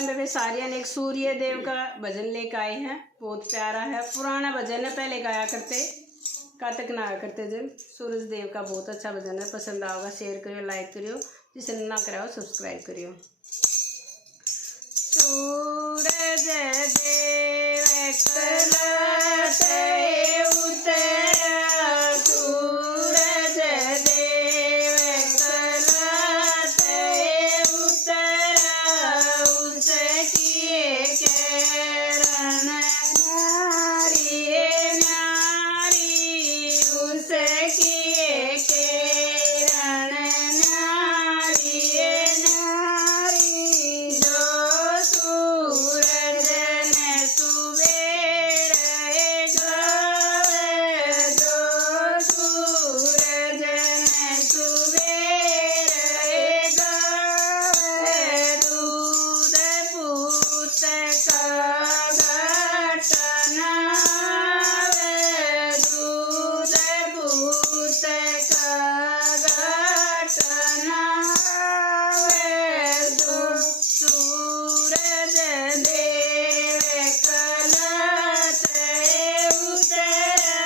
Time पे सारियान एक सूर्य देव का भजन लेकर आए हैं। बहुत प्यारा है, पुराना भजन है, पहले गाया करते, कातक ना गाया करते जब। सूरज देव का बहुत अच्छा भजन है, पसंद आओगा शेयर करियो, लाइक करियो, जिसने ना करा हो सब्सक्राइब करियो। सूरज देव कलते उतरा, सूरज देव कलते उतरा, उसकी किरण न्यारी न्यारी, उसकी किरण न्यारी न्यारी, जो सूरज ने सुबेरे गावे, जो सूरज ने सुबेरे गावे, दूध पूत का घट नावे, दूध पूत का घट नावे, सूरज देव कलते उतरा,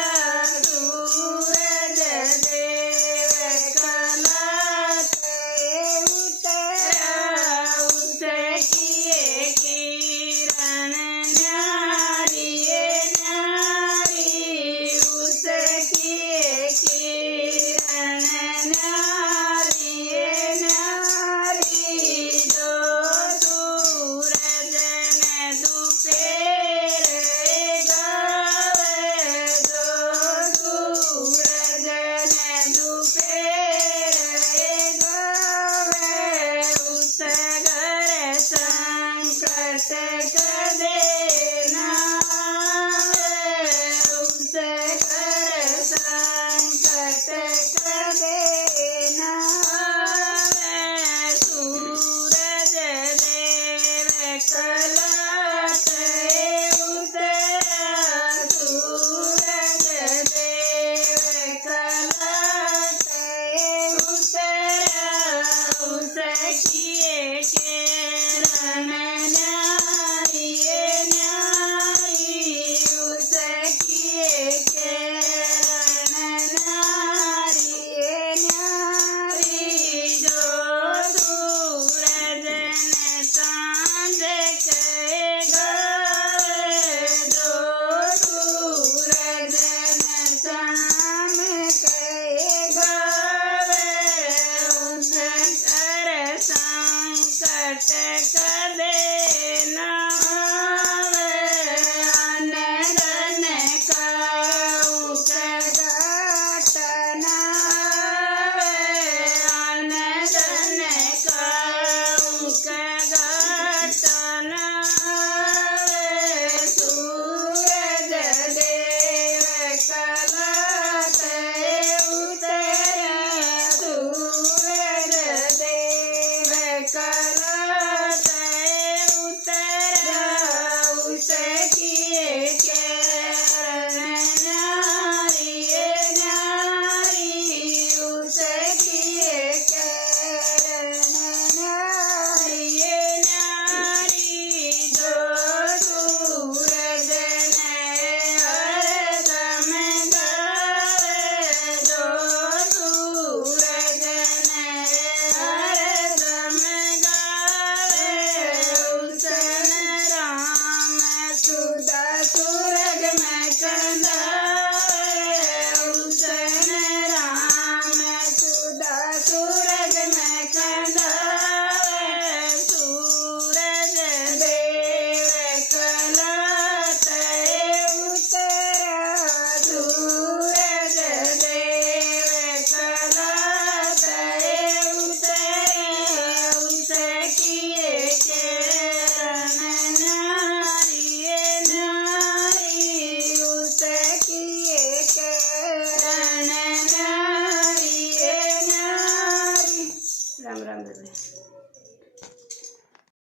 सूरज देव कलते उतरा, उसकी किरण न्यारी न्यारी, उसकी किरण न्यारी न्यारी, जो सूरज ने दोपहर गावे, जो सूरज ने दोपहर गावे, उस घर संकट कदे ना आवे, उस घर संकट कदे ना आवे, सूरज देव कलते उतरा, सूरज देव कलते उतरा, उसकी किरण